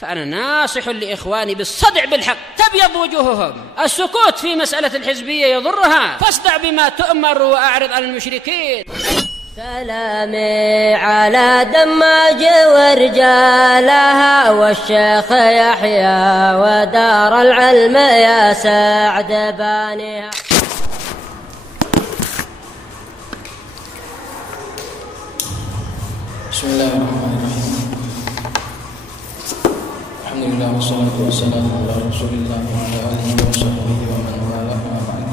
فأنا ناصح لإخواني بالصدع بالحق تبيض وجوههم. السكوت في مسألة الحزبية يضرها، فاصدع بما تؤمر وأعرض عن المشركين. سلامي على دماج ورجالها والشيخ يحيى ودار العلم يا سعد بانيها. بسم الله الرحمن الرحيم. الحمد لله والصلاة والسلام على رسول الله وعلى آله وصحبه ومن والاه أما بعد.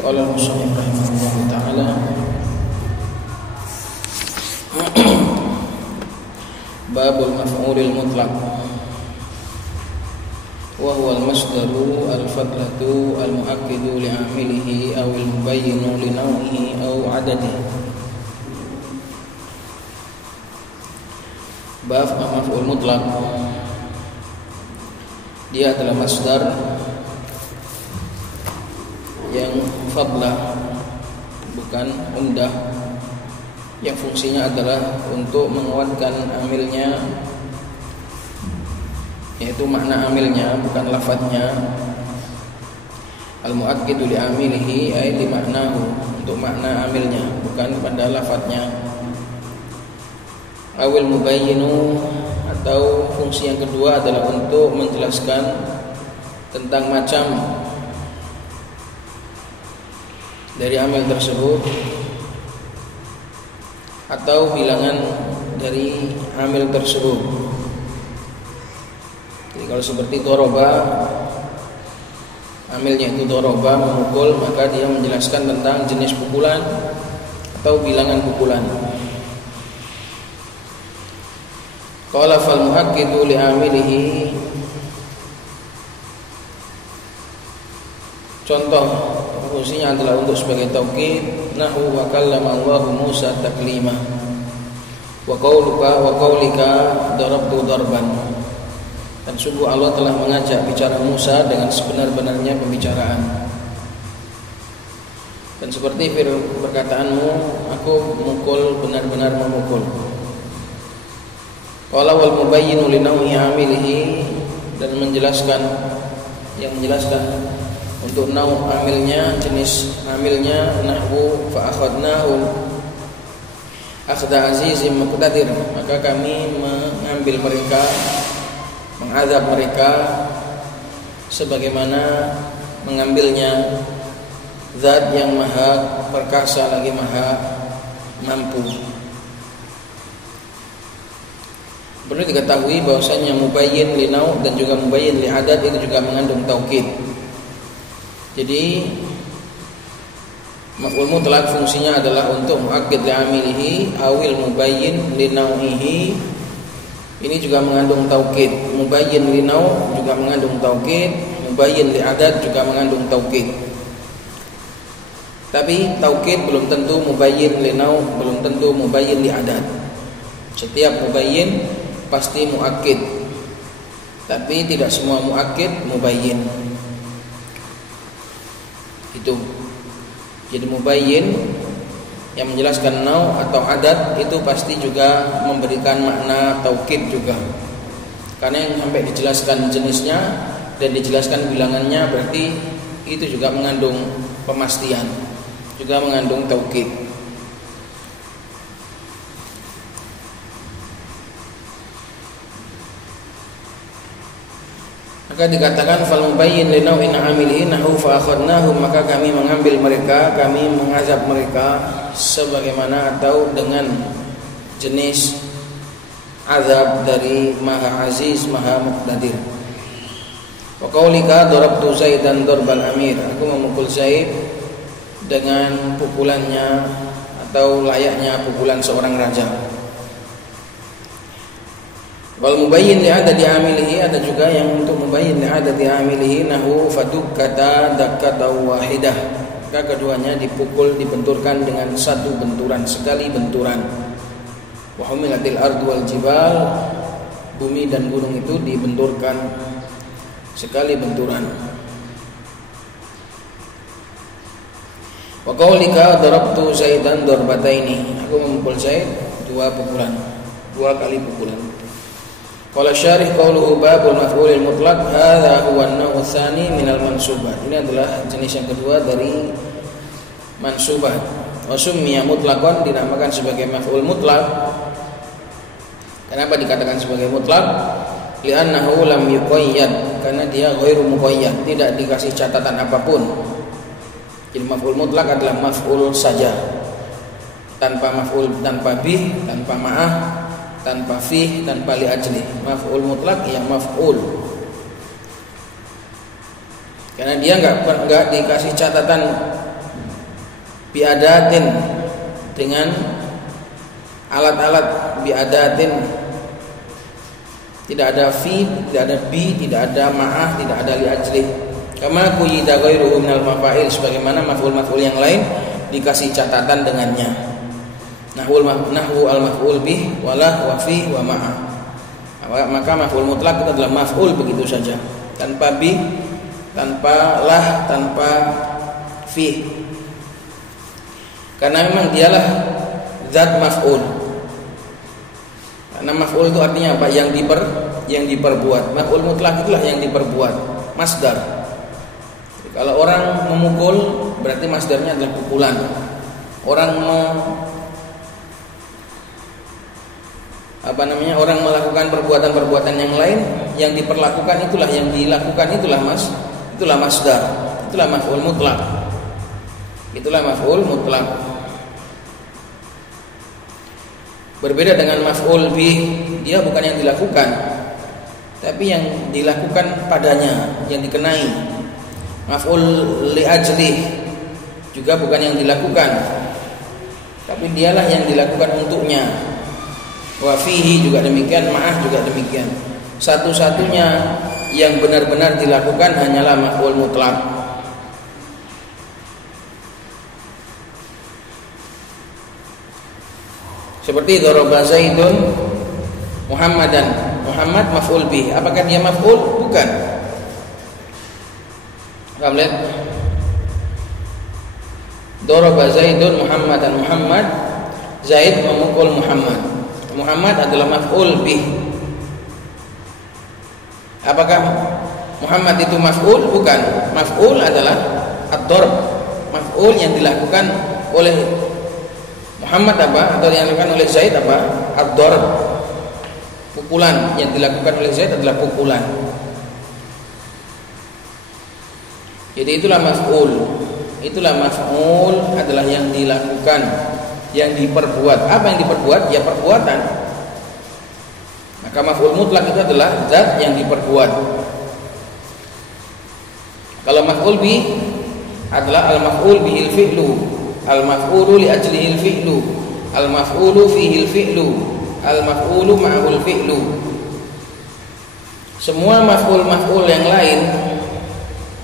قال المصنف رحمه الله تعالى: باب المفعول المطلق وهو المصدر الفتلة المؤكد لعامله أو المبين لنوعه أو عدده. Bab maf'ul mutlak, dia adalah masdar yang fadlah, bukan umdah, yang fungsinya adalah untuk menguatkan amilnya, yaitu makna amilnya, bukan lafadznya. Al-mu'akkidu li amilihi ay li maknahu, untuk makna amilnya, bukan pada lafadznya. Awil mubayyinu, atau fungsi yang kedua adalah untuk menjelaskan tentang macam dari amil tersebut atau bilangan dari amil tersebut. Jadi kalau seperti doroba, amilnya itu doroba, memukul, maka dia menjelaskan tentang jenis pukulan atau bilangan pukulan. Qala fal mu'akkidu li amilihi, contoh fungsinya adalah untuk sebagai taukid. Nahu wa kallama Allahu Musa taklima wa qaulika darabtu darban, dan sungguh Allah telah mengajak bicara Musa dengan sebenar-benarnya pembicaraan, dan seperti perkataanmu, aku memukul, benar-benar memukul. Qala wal mubayyinu li naw'i amilihi, dan menjelaskan, yang menjelaskan untuk nau' amilnya, jenis amilnya. Nahwu fa akhadnahu akhda azizim muqtadir, maka kami mengambil mereka, mengazab mereka sebagaimana mengambilnya zat yang maha perkasa lagi maha mampu. Perlu diketahui bahwasanya mubayyin li nau' dan juga mubayyin li adad itu juga mengandung taukid. Jadi maf'ul mutlaq fungsinya adalah untuk muakkid li amilihi awil mubayyin li nau'ihi. Ini juga mengandung taukid. Mubayyin li nau' juga mengandung taukid, mubayyin li adad juga mengandung taukid. Tapi taukid belum tentu mubayyin li nau', belum tentu mubayyin li adad. Setiap mubayyin pasti muakkid, tapi tidak semua muakkid mubayyin. Itu. Jadi mubayyin yang menjelaskan nau' atau adad itu pasti juga memberikan makna taukid juga. Karena yang sampai dijelaskan jenisnya dan dijelaskan bilangannya, berarti itu juga mengandung pemastian, juga mengandung taukid. Maka dikatakan fal mubayyin li naw'in amilihi nahu fa akhadnahum, maka kami mengambil mereka, kami mengazab mereka sebagaimana atau dengan jenis azab dari Maha Aziz, Maha Muqtadir. Wa qaulika darabtu Zaidan darbal amir, aku memukul Zaid dengan pukulannya atau layaknya pukulan seorang raja. Wal mubayyin li adadi amilihi, ada juga yang untuk mubayyin li adadi amilihi nahu fadukkata dakkata wahidah, maka keduanya dipukul, dibenturkan dengan satu benturan, sekali benturan. Wa humilatil ardu wal jibal, bumi dan gunung itu dibenturkan sekali benturan. Wa qaulika darabtu Zaidan darbataini, aku memukul Zaid dua pukulan. 2 kali pukulan. Qala syarih qauluhu babul maf'ulil mutlaq hadza huwa an-naw' tsani minal mansubat. Ini adalah jenis yang kedua dari mansubat. Wa summiya mutlaqan, dinamakan sebagai maf'ul mutlaq. Kenapa dikatakan sebagai mutlaq? Li'annahu lam yuqayyad, karena dia ghairu muqayyad, tidak dikasih catatan apapun. Jadi maf'ul mutlaq adalah maf'ul saja, tanpa maf'ul, tanpa bih, tanpa ma'ah, tanpa fih, tanpa li ajli. Maf'ul mutlaq yang maf'ul, karena dia enggak dikasih catatan biadatin, dengan alat-alat biadatin. Tidak ada fi, tidak ada bi, tidak ada ma'ah, tidak ada li ajli. Kama quyida ghairuhu minal mafa'il, sebagaimana maf'ul-maf'ul yang lain dikasih catatan dengannya. Nahwu al-maf'ul bih wala wa fi wa ma'ah. Maka maf'ul mutlaq itu adalah maf'ul begitu saja, tanpa bi, tanpa lah, tanpa fi. Karena memang dialah zat maf'ul. Karena maf'ul itu artinya apa? Yang diperbuat. Maf'ul mutlaq itulah yang diperbuat, masdar. Jadi, kalau orang memukul berarti masdarnya adalah pukulan. Orang orang melakukan perbuatan-perbuatan yang lain, yang diperlakukan itulah, yang dilakukan itulah itulah masdar. Itulah maf'ul mutlaq. Itulah maf'ul mutlaq. Berbeda dengan maf'ul bih, dia bukan yang dilakukan, tapi yang dilakukan padanya, yang dikenai. Maf'ul li ajli juga bukan yang dilakukan, tapi dialah yang dilakukan untuknya. Wa fihi juga demikian, ma'ah juga demikian. Satu-satunya yang benar-benar dilakukan hanyalah maf'ul mutlaq. Seperti daraba Zaidun Muhammadan. Muhammad maf'ul bih. Apakah dia maf'ul? Bukan. Kamu lihat. Daraba Zaidun Muhammadan. Muhammad, Zaid memukul Muhammad. Muhammad adalah maf'ul bih. Apakah Muhammad itu maf'ul? Bukan. Maf'ul adalah ad-darb. Maf'ul yang dilakukan oleh Muhammad apa? Atau yang dilakukan oleh Zaid apa? Ad-darb. Pukulan yang dilakukan oleh Zaid adalah pukulan. Jadi itulah maf'ul. Itulah maf'ul adalah yang dilakukan, yang diperbuat. Apa yang diperbuat? Ya perbuatan. Maka maf'ul mutlaq itu adalah zat yang diperbuat. Kalau maf'ul bih adalah al-maf'ul bihil fi'lu, al-maf'ulu li ajlihil fi'lu, al-maf'ulu fihil fi'lu, al-maf'ulu ma'hul fi'lu. Semua maf'ul yang lain,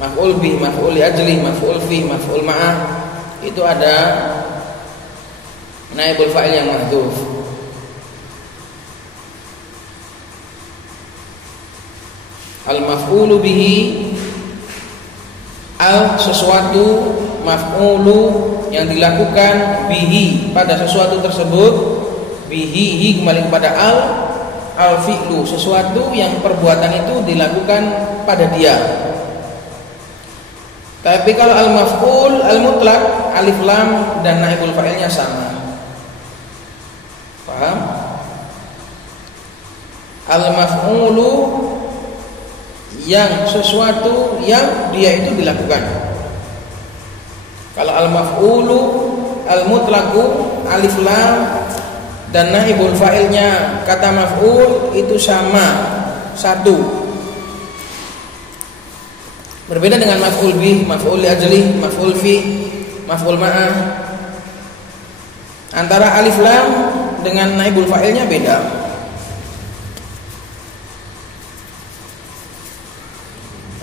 maf'ul bih, maf'ul li ajlih, maf'ul fih, maf'ul ma'ah, itu ada naibul fa'il yang mahdhuf. Al-maf'ulu bihi, sesuatu, maf'ulu yang dilakukan bihi pada sesuatu tersebut, bihi kembali kepada al-fi'lu, sesuatu yang perbuatan itu dilakukan pada dia. Tapi kalau al-maf'ul al-mutlaq, alif lam dan naibul fa'ilnya sama. Paham? Al-maf'ulu yang sesuatu yang dia itu dilakukan. Kalau al-maf'ulu al-mutlaqu alif lam dan naibul fa'ilnya kata maf'ul itu sama, satu. Berbeda dengan maf'ul bih, maf'ul li ajli, maf'ul fi, maf'ul ma'ah. Antara alif lam dengan naibul fa'ilnya beda.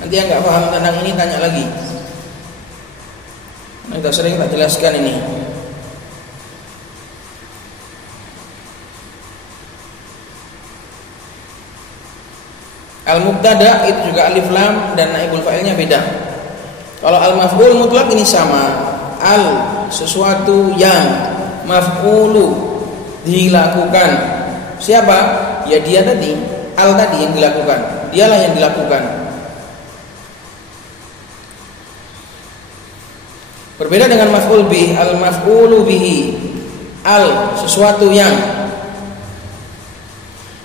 Nanti yang nggak paham tentang ini tanya lagi. Kita sering tak jelaskan ini. Al-mubtada itu juga alif lam dan naibul fa'ilnya beda. Kalau al-maf'ul mutlaq ini sama. Sesuatu yang maf'ulu dilakukan, Siapa? Ya dia tadi, al tadi yang dilakukan. Dialah yang dilakukan. Berbeda dengan maf'ul bih, al maf'ulu bihi. Al sesuatu yang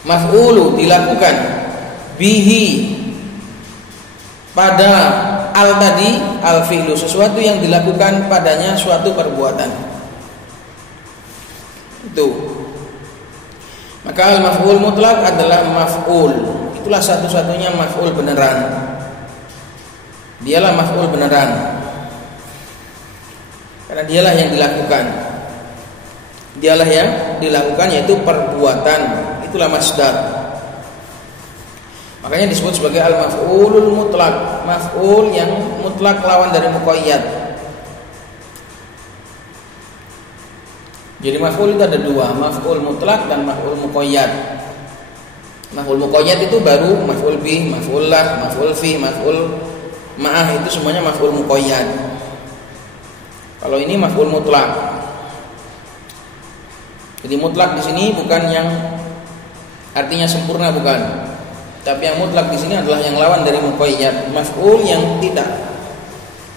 maf'ulu dilakukan, bihi pada al tadi, al fi'lu sesuatu yang dilakukan padanya suatu perbuatan. Itu. Maka al maf'ul mutlak adalah maf'ul. Itulah satu-satunya maf'ul beneran. Dialah maf'ul beneran. Karena dialah yang dilakukan. Dialah yang dilakukan, yaitu perbuatan. Itulah masdar. Makanya disebut sebagai al-maf'ulul mutlak. Maf'ul yang mutlak lawan dari muqayyad. Jadi maf'ul itu ada dua, maf'ul mutlak dan maf'ul muqayyad. Maf'ul muqayyad itu baru maf'ul bih, maf'ul lah, maf'ul fi, maf'ul ma'ah, itu semuanya maf'ul muqayyad. Kalau ini maf'ul mutlak. Jadi mutlak di sini bukan yang artinya sempurna, bukan. Tapi yang mutlak di sini adalah yang lawan dari muqayyad. Maf'ul yang tidak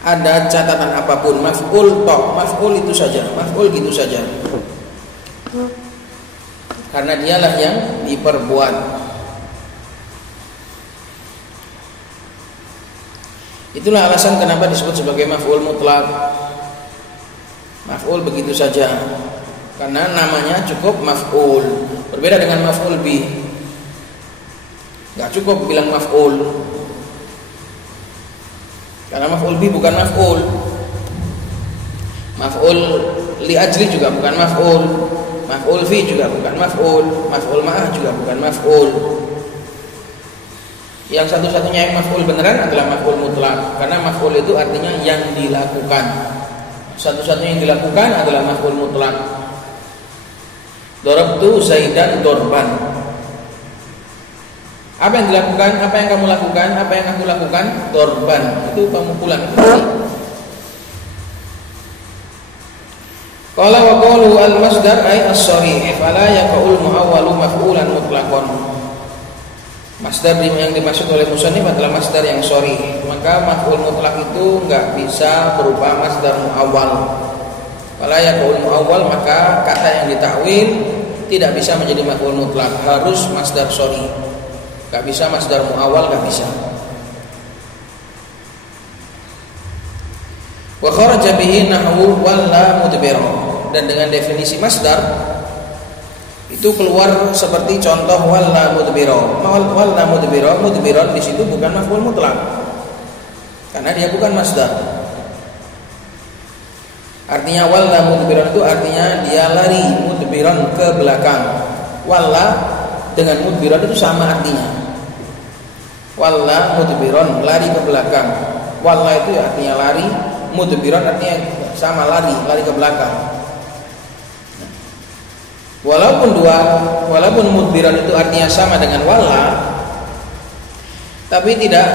ada catatan apapun. Maf'ul tok, maf'ul itu saja, maf'ul gitu saja. Karena dialah yang diperbuat. Itulah alasan kenapa disebut sebagai maf'ul mutlak. Maf'ul begitu saja. Karena namanya cukup maf'ul. Berbeda dengan maf'ul bih. Gak cukup bilang maf'ul. Karena maf'ul bih bukan maf'ul. Maf'ul li ajli juga bukan maf'ul. Maf'ul fi juga bukan maf'ul. Maf'ul ma'ah juga bukan maf'ul. Yang satu-satunya yang maf'ul beneran adalah maf'ul mutlak. Karena maf'ul itu artinya yang dilakukan. Satu-satunya yang dilakukan adalah maf'ul mutlak. Darabtu Zaidan dorban. Apa yang dilakukan? Apa yang kamu lakukan? Apa yang aku lakukan? Dorban. Itu pemukulan. Qala wa qalu al-masdar ay as-sharih fala yaqul muawwalu maf'ulan mutlaqan. Masdar yang dimaksud oleh musannif adalah masdar yang sharih. Maka maf'ul mutlak itu enggak bisa berupa masdar muawwal. Fala yaqul muawwal, maka kata yang ditakwil tidak bisa menjadi maf'ul mutlak, harus masdar sharih. Enggak bisa masdar muawwal, enggak bisa. Wa kharaja bihi nahwu walla mudbira. Dan dengan definisi masdar itu keluar seperti contoh walla mudbira. Walla mudbira, mudbiran di situ bukan maf'ul mutlak. Karena dia bukan masdar. Artinya walla mudbiran itu artinya dia lari, mudbiran ke belakang. Walla dengan mudbiran itu sama artinya. Walla mudbiran, lari ke belakang. Walla itu artinya lari, mudbiran artinya sama, lari ke belakang. Walaupun mudbiran itu artinya sama dengan walla, tapi tidak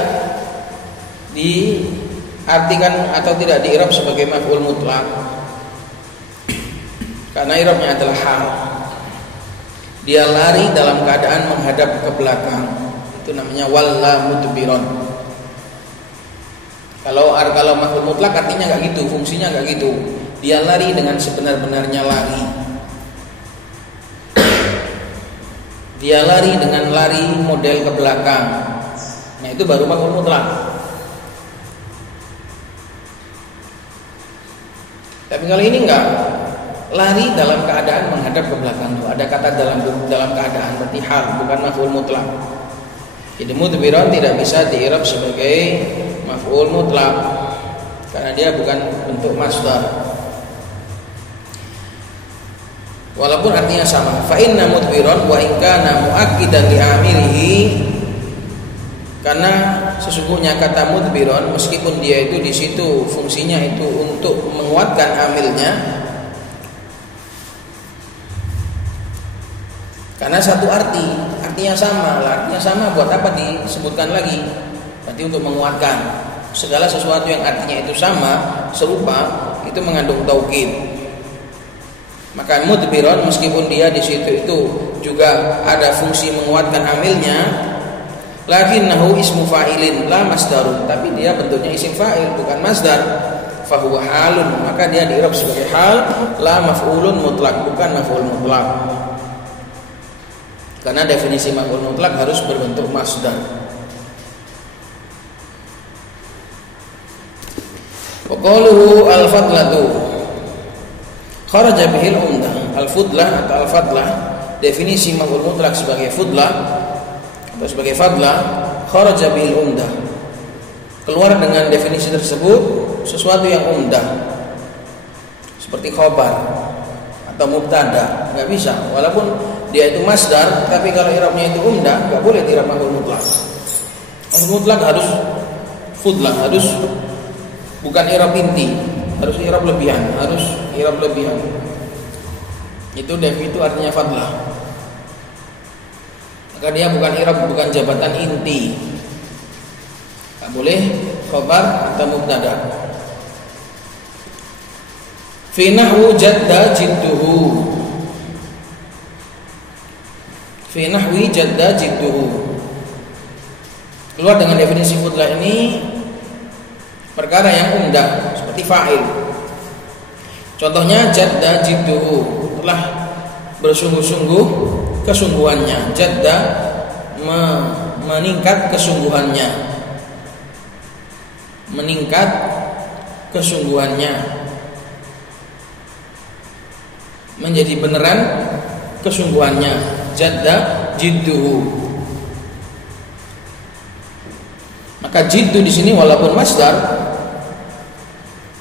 diartikan atau tidak diirab sebagai maf'ul mutlak. Karena irabnya adalah hal. Dia lari dalam keadaan menghadap ke belakang. Itu namanya walla mudbiran. Kalau maf'ul mutlak artinya enggak gitu, fungsinya enggak gitu. Dia lari dengan sebenar-benarnya lari. Dia lari dengan lari model ke belakang. Nah, itu baru maf'ul mutlak. Tapi kalau ini enggak, lari dalam keadaan menghadap ke belakang. Ada kata dalam keadaan, berarti hal, bukan maf'ul mutlak. Jadi mudbiran tidak bisa diirab sebagai maf'ul mutlak karena dia bukan bentuk masdar. Walaupun artinya sama. Fa inna mudbiran wa in kana muakkidan li amilihi, karena sesungguhnya kata mudbiran meskipun dia itu di situ fungsinya itu untuk menguatkan amilnya, karena satu artinya sama. Artinya sama, buat apa disebutkan lagi? Berarti untuk menguatkan. Segala sesuatu yang artinya itu sama, serupa, itu mengandung taukid. Maka mudbiran meskipun dia di situ itu juga ada fungsi menguatkan amilnya, lakinnahu ismu fa'ilin la masdarun, tapi dia bentuknya isim fa'il bukan masdar. Fahuwa halun, maka dia di'rab sebagai hal, la maf'ulun mutlak, bukan maf'ul mutlak. Karena definisi maf'ul mutlak harus berbentuk masdar. Wa qaluhu al-fadlatu kharaja bihil umdah. Al-fudlah atau al-fadlah, definisi maf'ul mutlak sebagai fudlah atau sebagai fadlah, kharaja bihil umdah, keluar dengan definisi tersebut sesuatu yang umdah, seperti khobar atau mubtada, nggak bisa. Walaupun dia itu masdar, tapi kalau i'rabnya itu umdah, nggak boleh i'rab maf'ul mutlak. Maf'ul mutlak harus fudlah, harus bukan i'rab inti, harus i'rab lebihan, harus i'rab lebihan. Itu artinya fadlah. Maka dia bukan i'rab, bukan jabatan inti. Nggak boleh khobar atau mubtada. Fi nahwu jadda jidduhu. Fi nahwi jadda jidduhu. Keluar dengan definisi fudlah ini perkara yang umdah seperti fa'il. Contohnya jadda jidduhu, telah bersungguh-sungguh kesungguhannya. Jadda meningkat kesungguhannya. Meningkat kesungguhannya, menjadi beneran kesungguhannya. Jadda jidduhu. Maka jiddu di sini walaupun masdar,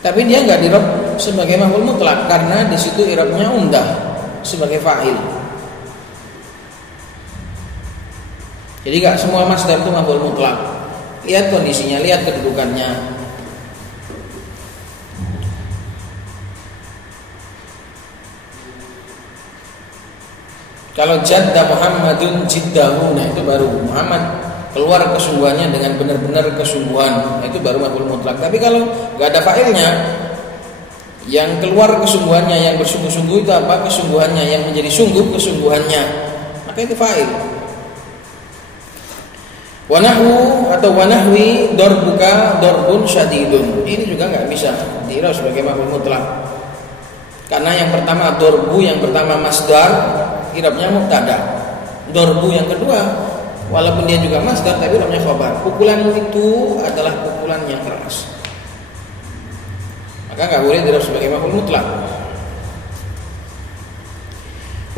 tapi dia nggak dirab sebagai maf'ul mutlak karena di situ i'rabnya umdah sebagai fa'il. Jadi nggak semua masdar itu maf'ul mutlak. Lihat kondisinya, lihat kedudukannya. Kalau jadda Muhammadun jiddahu, nah itu baru Muhammad keluar kesungguhannya dengan benar-benar kesungguhan, nah itu baru maf'ul mutlak. Tapi kalau nggak ada fa'ilnya, yang keluar kesungguhannya, yang bersungguh-sungguh itu apa? Kesungguhannya, yang menjadi sungguh kesungguhannya, maka itu fa'il. Wanahu atau wanahwi darbuka darbun syadidun, ini juga nggak bisa di'rab sebagai maf'ul mutlak karena yang pertama darbu, yang pertama masdar, i'rabnya mubtada. Darbu yang kedua, walaupun dia juga masdar tapi i'rabnya khabar. Pukulanmu itu adalah pukulan yang keras, maka nggak boleh di'rab sebagai maf'ul mutlak.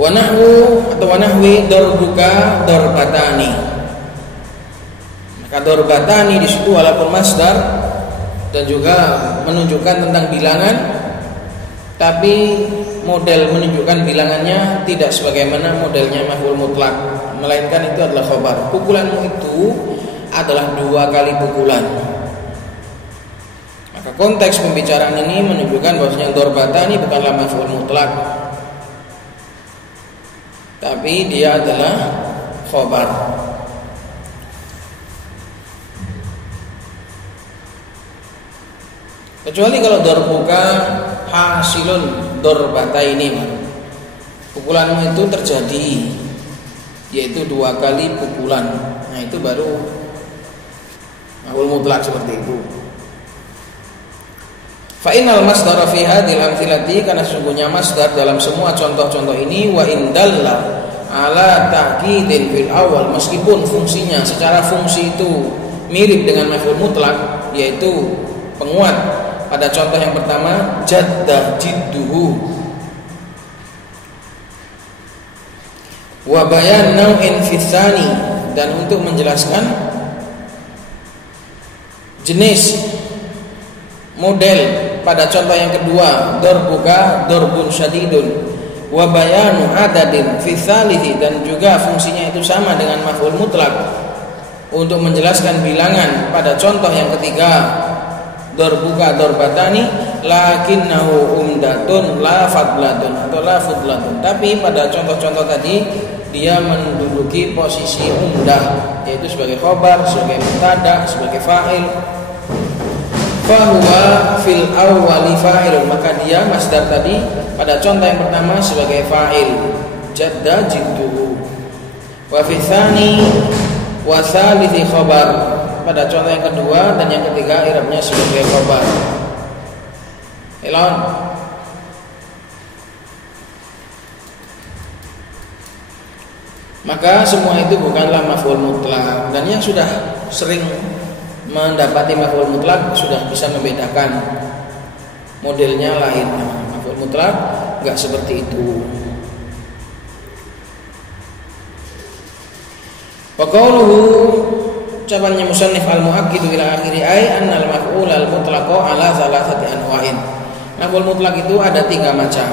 Wanahu atau wanahwi darbuka darbatani. Maka darbatani di situ walaupun masdar dan juga menunjukkan tentang bilangan, tapi model menunjukkan bilangannya tidak sebagaimana modelnya maf'ul mutlak, melainkan itu adalah khabar. Pukulanmu itu adalah 2 kali pukulan. Maka konteks pembicaraan ini menunjukkan bahwasanya darbatani bukanlah maf'ul mutlak, tapi dia adalah khabar. Kecuali kalau darbuka hasilun darbataini, pukulanmu itu terjadi, yaitu 2 kali pukulan. Nah itu baru maf'ul mutlak seperti itu. Fa innal masdara fi hadhil amthilati, karena sesungguhnya masdar dalam semua contoh-contoh ini, wa indalla ala ta'kidin fil awal, meskipun fungsinya secara fungsi itu mirip dengan maf'ul mutlak, yaitu penguat. Pada contoh yang pertama jadda jidduhu, wa bayan nau'in fitsani, dan untuk menjelaskan jenis model pada contoh yang kedua darbuka darbun syadidun, wa bayanu adadin fitsalithi, dan juga fungsinya itu sama dengan maf'ul mutlak untuk menjelaskan bilangan pada contoh yang ketiga darbuka darbatani, lakinnahu umdatun la fadlatun atau la fudlatun. Tapi pada contoh-contoh tadi dia menduduki posisi umdah, yaitu sebagai khabar, sebagai mubtada, sebagai fa'il. Fahuwa fil awwali fa'il, maka dia masdar tadi pada contoh yang pertama sebagai fa'il. Jadda jidduhu. Wa fi tsani wa tsalithi khabar. Pada contoh yang kedua dan yang ketiga i'rabnya sebagai khabar. Elon. Maka semua itu bukanlah maf'ul mutlak, dan yang sudah sering mendapati maf'ul mutlak sudah bisa membedakan modelnya lain. Maf'ul mutlak enggak seperti itu. Wa qawluhu, ucapannya musannif al-mu'akkid ila akhiri ay annal maf'ul al-mutlaq ala thalathati anwa'in. Maf'ul mutlak itu ada 3 macam,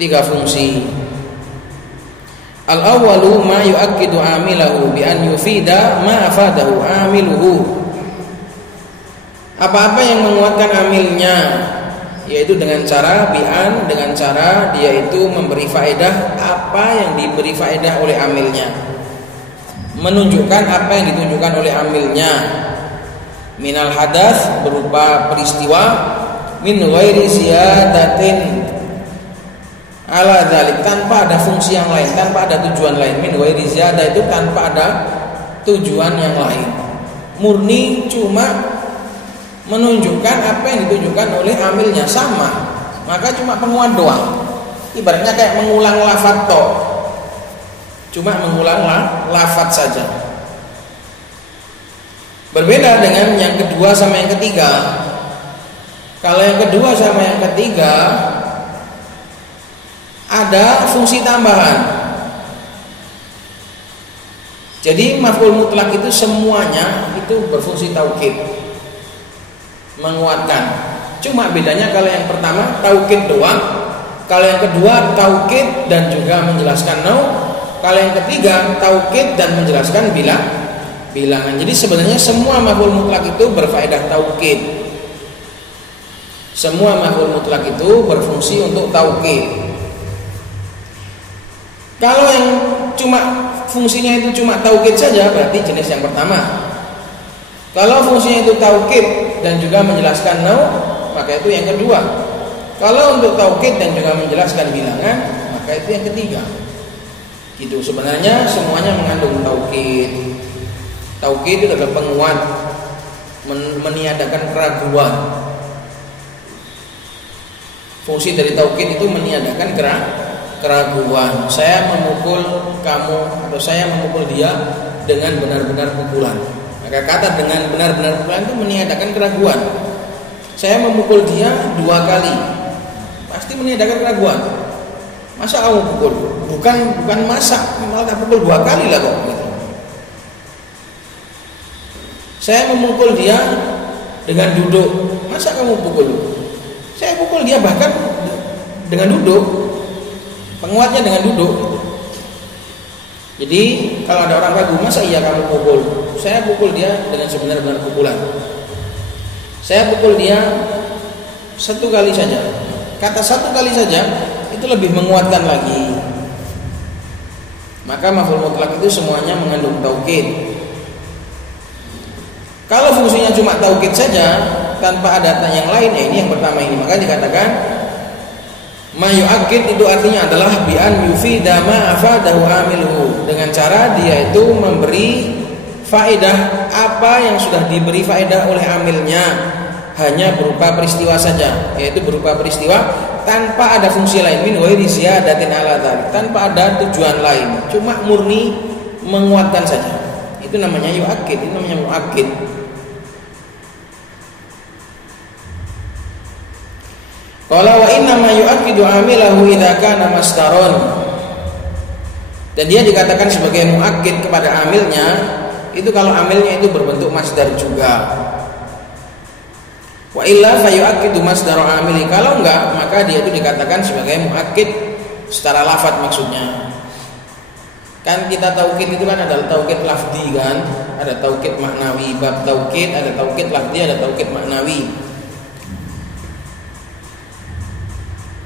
3 fungsi. Al-awwalu ma yu'akkidu 'amilahu bi an yufida ma afadahu 'amiluhu. Apa-apa yang menguatkan amilnya, yaitu dengan cara bi'an, dengan cara dia itu memberi faedah apa yang diberi faedah oleh amilnya, menunjukkan apa yang ditunjukkan oleh amilnya. Minal hadas, berupa peristiwa, min ghairi ziyadatin ala dzalik, tanpa ada fungsi yang lain, tanpa ada tujuan lain. Min ghairi ziyadah itu tanpa ada tujuan yang lain, murni cuma menunjukkan apa yang ditunjukkan oleh amilnya, sama, maka cuma penguat doang. Ibaratnya kayak mengulang lafaz tok, cuma mengulang lafaz saja. Berbeda dengan yang kedua sama yang ketiga. Kalau yang kedua sama yang ketiga ada fungsi tambahan. Jadi maf'ul mutlak itu semuanya itu berfungsi taukid, menguatkan. Cuma bedanya kalau yang pertama taukid doang, kalau yang kedua taukid dan juga menjelaskan nau, kalau yang ketiga taukid dan menjelaskan bilangan. Jadi sebenarnya semua maf'ul mutlak itu berfaedah taukid. Semua maf'ul mutlak itu berfungsi untuk taukid. Kalau yang cuma fungsinya itu cuma taukid saja, berarti jenis yang pertama. Kalau fungsinya itu taukid dan juga menjelaskan nau, maka itu yang kedua. Kalau untuk taukid dan juga menjelaskan bilangan, maka itu yang ketiga. Gitu, sebenarnya semuanya mengandung taukid. Taukid itu adalah penguat, meniadakan keraguan. Fungsi dari taukid itu meniadakan keraguan. Saya memukul kamu atau saya memukul dia dengan benar-benar pukulan. Maka kata dengan benar-benar pukulan itu meniadakan keraguan. Saya memukul dia 2 kali, pasti meniadakan keraguan. Masa kamu pukul? Bukan masa, malah pukul 2 kali lah kok. Gitu. Saya memukul dia dengan duduk. Masa kamu pukul? Saya pukul dia bahkan dengan duduk. Penguatnya dengan duduk. Jadi kalau ada orang ragu, masa iya kamu pukul? Saya pukul dia dengan sebenar-benar pukulan. Saya pukul dia 1 kali saja. Kata 1 kali saja itu lebih menguatkan lagi. Maka maf'ul mutlak itu semuanya mengandung taukid. Kalau fungsinya cuma taukid saja tanpa ada yang lain, ini yang pertama ini, maka dikatakan ma yu'akkid itu artinya adalah bi an yufida ma afadahu amiluhu, dengan cara dia itu memberi faedah apa yang sudah diberi faedah oleh amilnya, hanya berupa peristiwa saja, yaitu berupa peristiwa tanpa ada fungsi lain, min ghairi ziyadatin ala dzalik, tanpa ada tujuan lain, cuma murni menguatkan saja. Itu namanya yu'akkid, itu namanya mu'akkid. Qala wa inna ma yu'akkidu 'amilahu idza kana masdaron. Dan dia dikatakan sebagai mu'akkid kepada amilnya itu kalau amilnya itu berbentuk masdar juga. Wa illa fa yu'akkidu masdar 'amili. Kalau enggak, maka dia itu dikatakan sebagai mu'akkid secara lafaz maksudnya. Kan kita taukid itu kan ada taukid lafzi kan, ada taukid maknawi. Bab taukid ada taukid lafzi, ada taukid maknawi.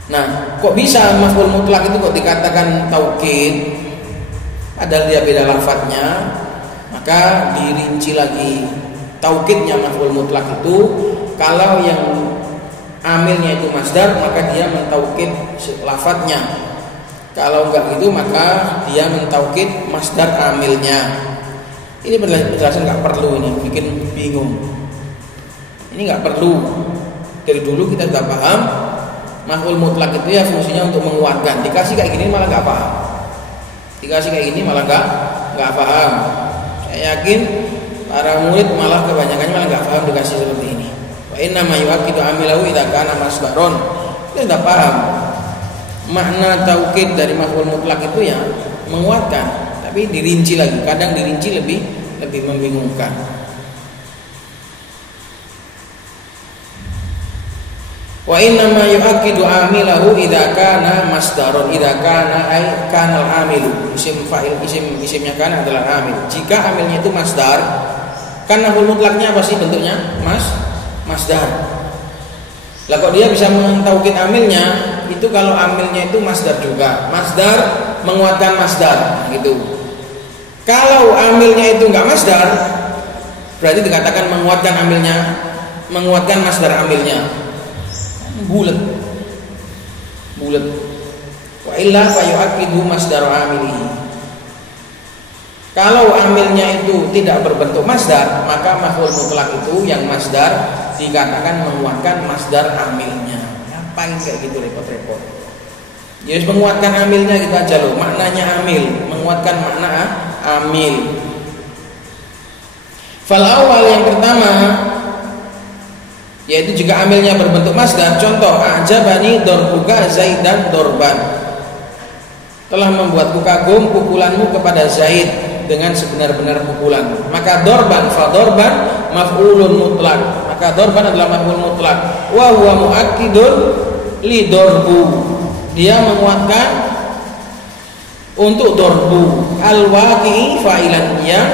Nah, kok bisa maf'ul mutlak itu kok dikatakan taukid padahal dia beda lafadznya? Maka dirinci lagi. Taukidnya maf'ul mutlak itu kalau yang amilnya itu masdar, maka dia mentaukid lafadznya. Kalau enggak gitu maka dia mentaukid masdar amilnya. Ini penjelasan nggak perlu, ini bikin bingung. Ini nggak perlu. Dari dulu kita sudah paham maf'ul mutlak itu ya fungsinya untuk menguatkan. Dikasih kayak gini malah nggak paham. Dikasih kayak gini malah nggak paham. Saya yakin para murid malah kebanyakannya malah nggak paham dikasih seperti ini. Wa inna ma yu'akkidu amilahu idza kana masdaron. Kita sudah paham. Makna taukid dari maf'ul mutlak itu ya menguatkan, tapi dirinci lagi. Kadang dirinci lebih membingungkan. Wa inna ma yu'akkidu amilahu idza kana masdaron, idza kana ay kana al-amilu. Isim fa'il, isimnya kana adalah amil. Jika amilnya itu masdar, kan maf'ul mutlaknya apa sih bentuknya? Masdar. Lah kok dia bisa mentaukid amilnya? Itu kalau amilnya itu masdar juga. Masdar menguatkan masdar, gitu. Kalau amilnya itu enggak masdar, berarti dikatakan menguatkan amilnya, menguatkan masdar amilnya. Bulat. Wa illa fa yu'akkidu masdar amilihi. Kalau amilnya itu tidak berbentuk masdar, maka maf'ul mutlak itu yang masdar dikatakan menguatkan masdar amilnya. Ngapain kayak gitu repot-repot? Jadi menguatkan amilnya gitu aja loh. Maknanya amil, menguatkan makna amil. Fal awal yang pertama, yaitu jika amilnya berbentuk masdar. Contoh, ajabani dorbuka Zaidan dorban. Telah membuatku kagum pukulanmu kepada Zaid dengan sebenar-benar pukulan. Maka dorban, fa dorban maf'ulun mutlak. Maka dorban adalah maf'ul mutlak. Wa huwa mu'akkidun li dorbu. Dia menguatkan untuk dorbu. Al-waqi'i fa'ilan, yang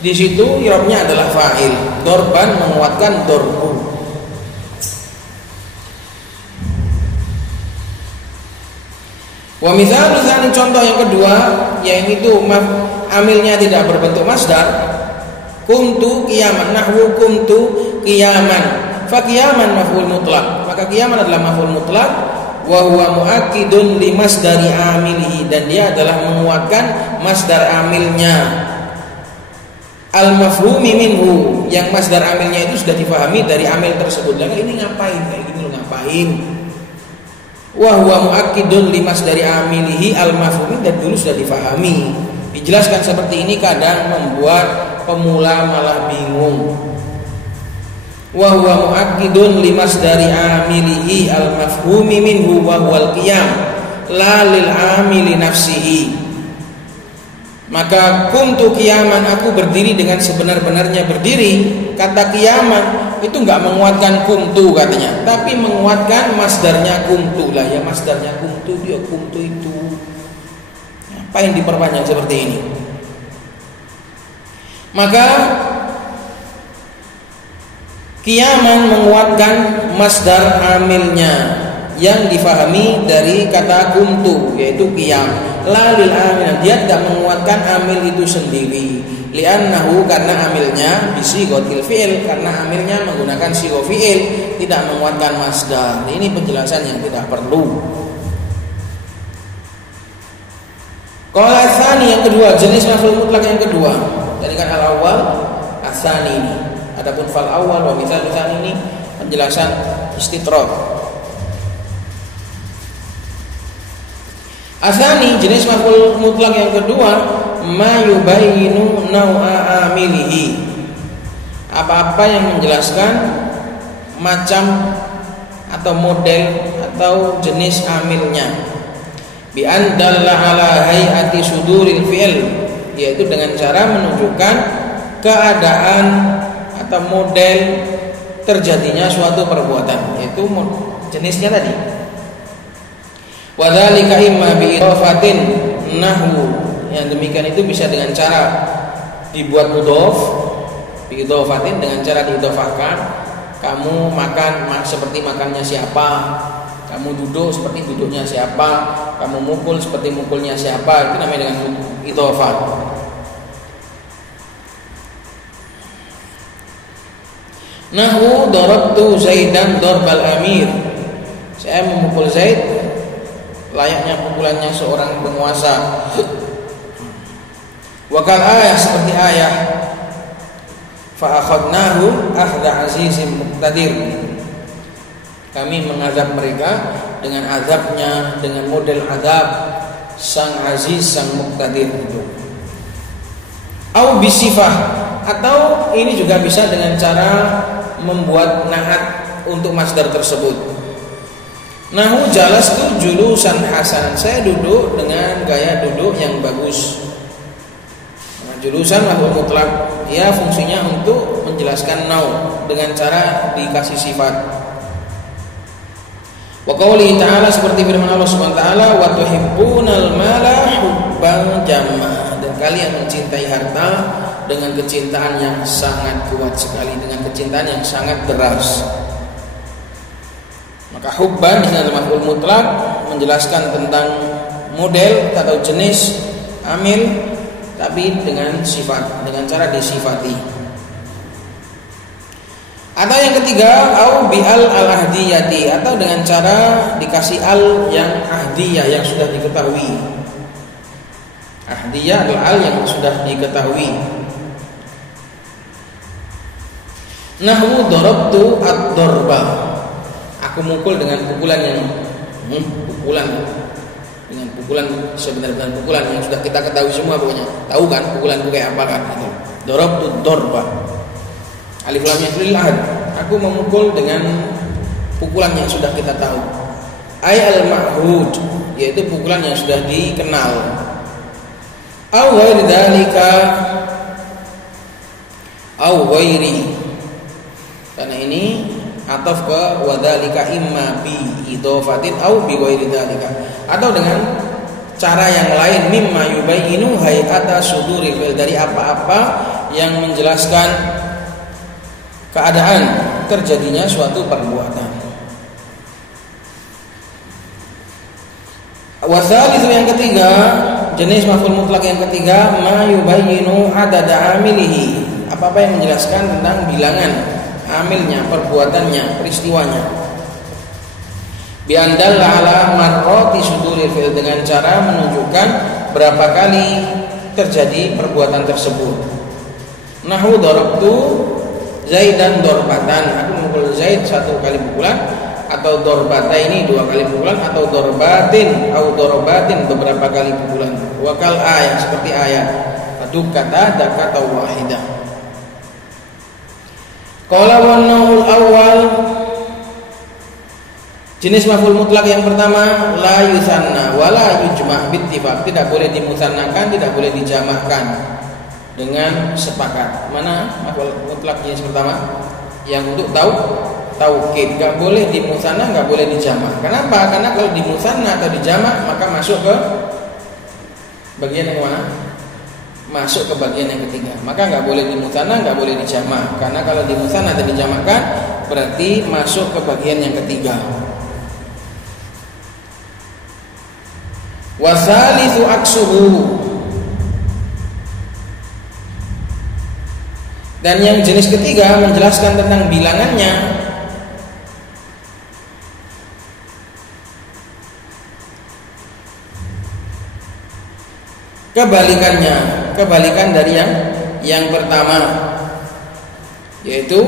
di situ i'rabnya adalah fa'il. Dorban menguatkan dorbu. Wa misalnya contoh yang kedua, yaitu amilnya tidak berbentuk masdar. Kuntu qiyaman, nahwu kuntu qiyaman. Fa qiyaman maf'ul mutlak. Maka qiyaman adalah maf'ul mutlak. Wa huwa mu'akkidun li masdari amilihi, dan dia adalah menguatkan masdar amilnya. Al-mafhumi minhu, yang masdar amilnya itu sudah difahami dari amil tersebut. Dan ini ngapain? Kayak gini lo ngapain? Wa huwa mu'akkidun li masdari amilihi al-mafhumi, dan dulu sudah difahami. Dijelaskan seperti ini kadang membuat pemula malah bingung. Wa huwa mu'akkidun li masdari amilihi al-mafhumi minhu wa huwal qiyam la lil amili nafsihi. Maka kuntu qiyaman, aku berdiri dengan sebenar-benarnya berdiri. Kata qiyaman itu enggak menguatkan kuntu katanya, tapi menguatkan masdarnya kuntu. Lah ya masdarnya kuntu, dia kuntu itu. Apa yang diperpanjang seperti ini? Maka qiyaman menguatkan masdar amilnya yang difahami dari kata kuntu, yaitu qiyam. La lil amil, dia tidak menguatkan amil itu sendiri. Li'annahu, karena amilnya bisighatil fi'il, karena amilnya menggunakan sigha fi'il, tidak menguatkan masdar. Ini penjelasan yang tidak perlu. Qala tsani, yang kedua, jenis maf'ul mutlak yang kedua. Tadi kan al-awwal, tsani ini. Adapun fal awal wa misal ini penjelasan istithrad. Asani, jenis maf'ul mutlak yang kedua, ma yubayyinu naw'a amilihi. Apa-apa yang menjelaskan macam atau model atau jenis amilnya. Bi an dalla ala hay'ati suduril fi'il, yaitu dengan cara menunjukkan keadaan atau model terjadinya suatu perbuatan, yaitu jenisnya tadi. Wa dzalika imma bi idhafatin nahwu, yang demikian itu bisa dengan cara dibuat mudhof, bi idhafatin, dengan cara diidhofahkan. Kamu makan seperti makannya siapa, kamu duduk seperti duduknya siapa, kamu mukul seperti mukulnya siapa, itu namanya dengan idhofah. Nahwu darabtu Zaidan darbal amir, saya memukul Zaid layaknya pukulannya seorang penguasa. Wakal ayah, seperti ayah, fa akhadnahu akhda azizim muqtadir, kami mengazab mereka dengan azabnya, dengan model azab sang aziz, sang muqtadir itu. Au bisifah, atau ini juga bisa dengan cara membuat naat untuk masdar tersebut. Nahu jalastu julusan hasanan, saya duduk dengan gaya duduk yang bagus. Julusan maf'ul mutlak, dia fungsinya untuk menjelaskan nau dengan cara dikasih sifat. Wa qoulihi ta'ala, seperti firman Allah Subhanahu wa taala, wa tuhibbunal mala hubban jamma, dan kalian mencintai harta dengan kecintaan yang sangat kuat sekali, dengan kecintaan yang sangat deras. Maka hubban dengan maf'ul mutlak menjelaskan tentang model atau jenis amil, tapi dengan sifat, dengan cara disifati. Atau yang ketiga, au bi'al al-ahdiyati, atau dengan cara dikasih al yang ahdiyah, yang sudah diketahui. Ahdiyah adalah al yang sudah diketahui. Nahwu darabtu ad-darba, aku mukul dengan pukulan yang pukulan, dengan pukulan sebenar-benar pukulan yang sudah kita ketahui semua, pokoknya tahu kan pukulan itu kayak apa kan itu. Darabtu darba, alif lam lil ahad, aku memukul dengan pukulan yang sudah kita tahu. Ay al ma'hud, yaitu pukulan yang sudah dikenal. Aw ghairi dzalika, aw ghairi, karena ini ataf ke wadzalika imma bi idhofatin au bi ghairi dzalika, atau dengan cara yang lain, mimma yubayyinu hayata suduri fil, dari apa-apa yang menjelaskan keadaan terjadinya suatu perbuatan. Wasal itu yang ketiga, jenis maf'ul mutlak yang ketiga, ma yubayyinu adada amilihi, apa-apa yang menjelaskan tentang bilangan amilnya, perbuatannya, peristiwanya. Biandalla ala marrati suduril fi'l, dengan cara menunjukkan berapa kali terjadi perbuatan tersebut. Nahwu darabtu Zaidan dorbatan, aku memukul Zaid satu kali pukulan, atau dorbata ini dua kali pukulan, atau dorbatin atau dorbatin beberapa kali pukulan. Wakal ayat, seperti ayat, satu kata dan kata wahidah. Qala wan naul awal, jenis maf'ul mutlak yang pertama, la yusanna wala yujma' bittifaq, tidak boleh dimusannakan, tidak boleh dijamakkan dengan sepakat. Mana maf'ul mutlak jenis pertama? Yang untuk taukid, enggak boleh dimusanna, enggak boleh dijamak. Kenapa? Karena kalau dimusanna atau dijamak maka masuk ke bagian yang mana? Masuk ke bagian yang ketiga. Maka enggak boleh dimusanna, enggak boleh dijamak. Karena kalau dimusanna atau dijamakkan berarti masuk ke bagian yang ketiga. Wasalitsu aksuhu, dan yang jenis ketiga menjelaskan tentang bilangannya. Kebalikannya, kebalikan dari yang pertama, yaitu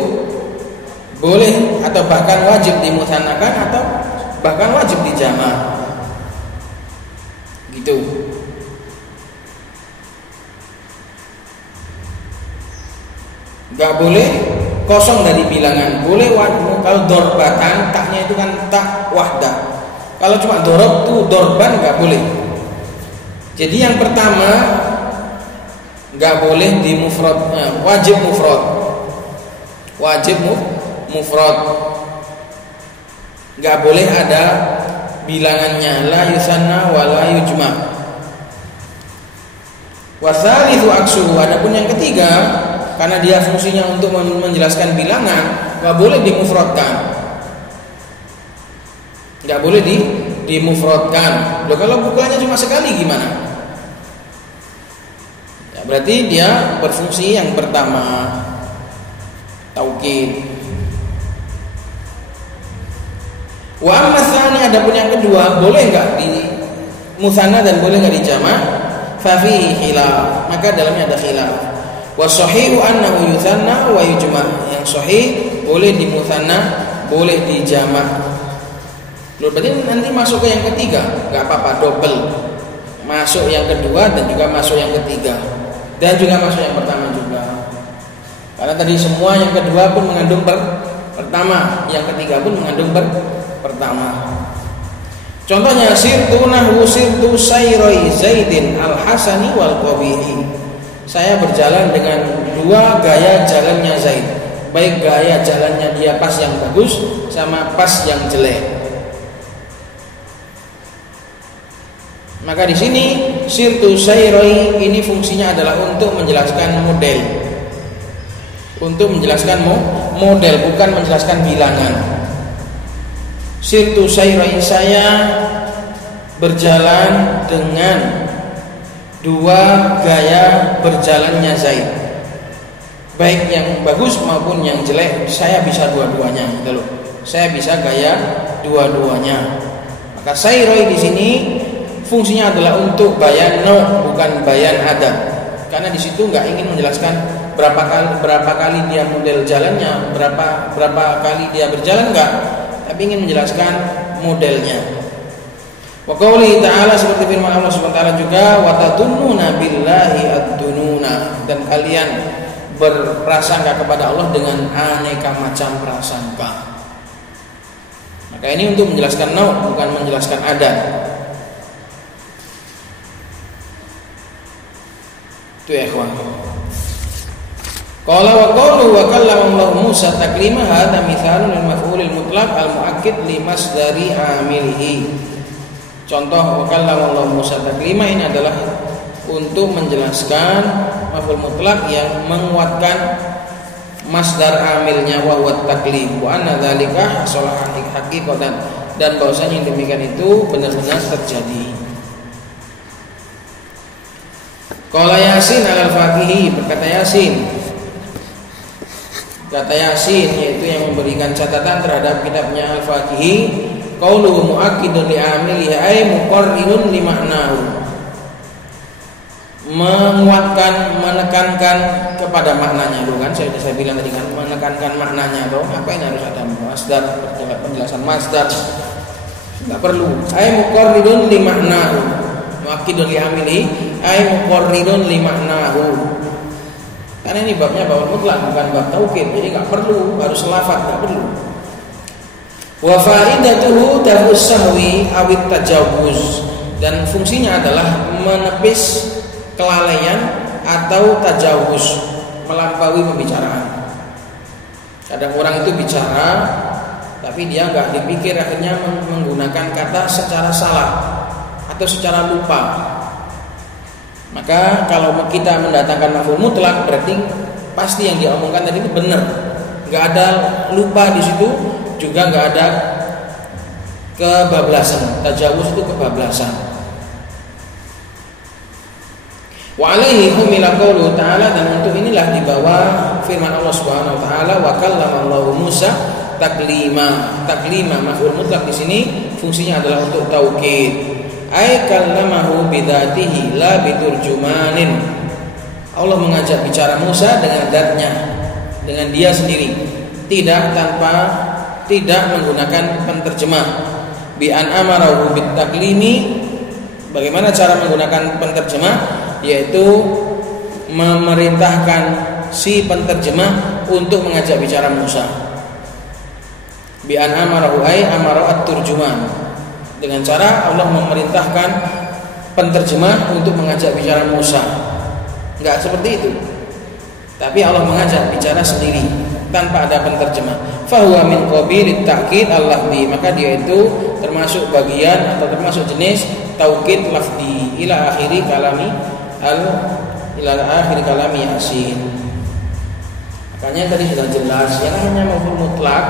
boleh atau bahkan wajib dimusannakan atau bahkan wajib dijamak. Gitu. Gak boleh kosong dari bilangan. Boleh kalau dorbatan, taknya itu kan tak wahdah. Kalau cuma dorob tuh dorban gak boleh. Jadi yang pertama gak boleh di mufrad, wajib mufrad. Wajib mufrad. Gak boleh ada bilangannya, la yusanna wa la yujma. Wasalitsu aksuhu, adapun yang ketiga, karena dia fungsinya untuk menjelaskan bilangan, nggak boleh dimufradkan, nggak boleh dimufradkan. Loh, kalau pukulannya cuma sekali gimana? Ya, berarti dia berfungsi yang pertama, taukid. Wa amma tsani, adapun yang kedua, boleh nggak musanna dan boleh nggak dijamak, fa fihi khilaf, maka dalamnya ada khilaf. Wa shahihu annahu yusanna wa yujma'. Yang sahih boleh dimusanna, boleh dijamak. Loh, berarti nanti masuk ke yang ketiga, nggak apa-apa, double. Masuk yang kedua dan juga masuk yang ketiga, dan juga masuk yang pertama juga. Karena tadi semua yang kedua pun mengandung pertama, yang ketiga pun mengandung pertama. Contohnya sirtu nahwu sirtu sayroi Zaidin al-Hasani wal Qabihi. Saya berjalan dengan dua gaya jalannya Zaid. Baik gaya jalannya dia pas yang bagus sama pas yang jelek. Maka di sini sirtu sayroi ini fungsinya adalah untuk menjelaskan model. Untuk menjelaskan model, bukan menjelaskan bilangan. Sirtu sayroi, saya berjalan dengan dua gaya berjalannya Zaid. Baik yang bagus maupun yang jelek, saya bisa dua-duanya, gitu loh. Saya bisa gaya dua-duanya. Maka sayroi di sini fungsinya adalah untuk bayan bukan bayan ada. Karena di situ nggak ingin menjelaskan berapa kali dia model jalannya, berapa kali dia berjalan, enggak, tapi ingin menjelaskan modelnya. Wa qouli ta'ala, seperti firman Allah Subhanahu wa taala juga, wa tadunnuna billahi ad-dununa, dan kalian berprasangka kepada Allah dengan aneka macam prasangka. Maka ini untuk menjelaskan bukan menjelaskan adat. Itu ya ikhwan. Qala wa qawlu wa kallama Allah Musa taklima hadza mithalun lil maf'ulil mutlaq al muakkid li masdari amilihi. Contoh wa kallama Allah Musa taklima ini adalah untuk menjelaskan maf'ul mutlaq yang menguatkan masdar amilnya wa huwa taklim wa anna dzalika hasala haqiqatan, dan bahwasanya yang demikian itu benar-benar terjadi. Qala Yasin al-Faqihi, berkata Yasin, kata Yasin yaitu yang memberikan catatan terhadap kitabnya Al-Faqihi, qauluhu muakkidun li amilihi ay muqarrirun li ma'nahu, menguatkan, menekankan kepada maknanya. Loh kan saya bilang tadi kan menekankan maknanya, atau apa ini harus ada masdar, penjelasan masdar, enggak perlu. Ay muqarrirun li ma'nahu, muakkidun li amilihi ay muqarrirun li ma'nahu. Karena ini babnya bab mutlak bukan bab taukid, jadi enggak perlu harus lafaz, enggak perlu. Wa faidatuhu tafus sahwi awit tajawuz, dan fungsinya adalah menepis kelalaian atau tajawuz, melampaui pembicaraan. Kadang orang itu bicara tapi dia enggak dipikir, akhirnya menggunakan kata secara salah atau secara lupa. Maka kalau kita mendatangkan maf'ul mutlak, berarti pasti yang diomongkan tadi itu benar, nggak ada lupa di situ, juga nggak ada kebablasan. Tajawuz itu kebablasan. Wa alaihi humila qauluhu ta'ala, dan untuk inilah dibawa firman Allah Subhanahu wa taala, wa kallama Allahu Musa taklima. Taklima maf'ul mutlak di sini fungsinya adalah untuk taukid. Ay kallamahu bidzatihi la biturjumanin. Allah mengajak bicara Musa dengan zatnya, dengan dia sendiri, tidak menggunakan penterjemah. Bi an amarahu bitaklimi. Bagaimana cara menggunakan penterjemah? Yaitu memerintahkan si penterjemah untuk mengajak bicara Musa. Bi an amarahu ay amara at-turjuman. Dengan cara Allah memerintahkan penterjemah untuk mengajak bicara Musa. Enggak seperti itu. Tapi Allah mengajak bicara sendiri tanpa ada penterjemah. Fahuwa min qabilit ta'kid al-lafzi, maka dia itu termasuk bagian atau termasuk jenis taukid lafzi ila akhiri kalami Yasin. Makanya tadi sudah jelas yang namanya maf'ul mutlak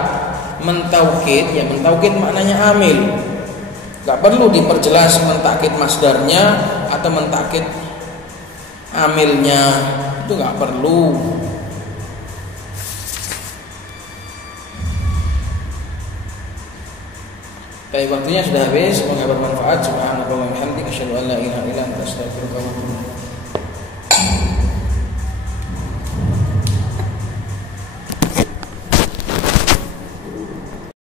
mentaukid, ya mentaukid maknanya amil. Gak perlu diperjelas mentakkid masdarnya atau mentakkid amilnya, itu gak perlu. Baik, waktunya sudah habis. Semoga bermanfaat. Subhanallah wa bihamdika asyhadu an la ilaha illa anta astaghfiruka wa atubu ilaik.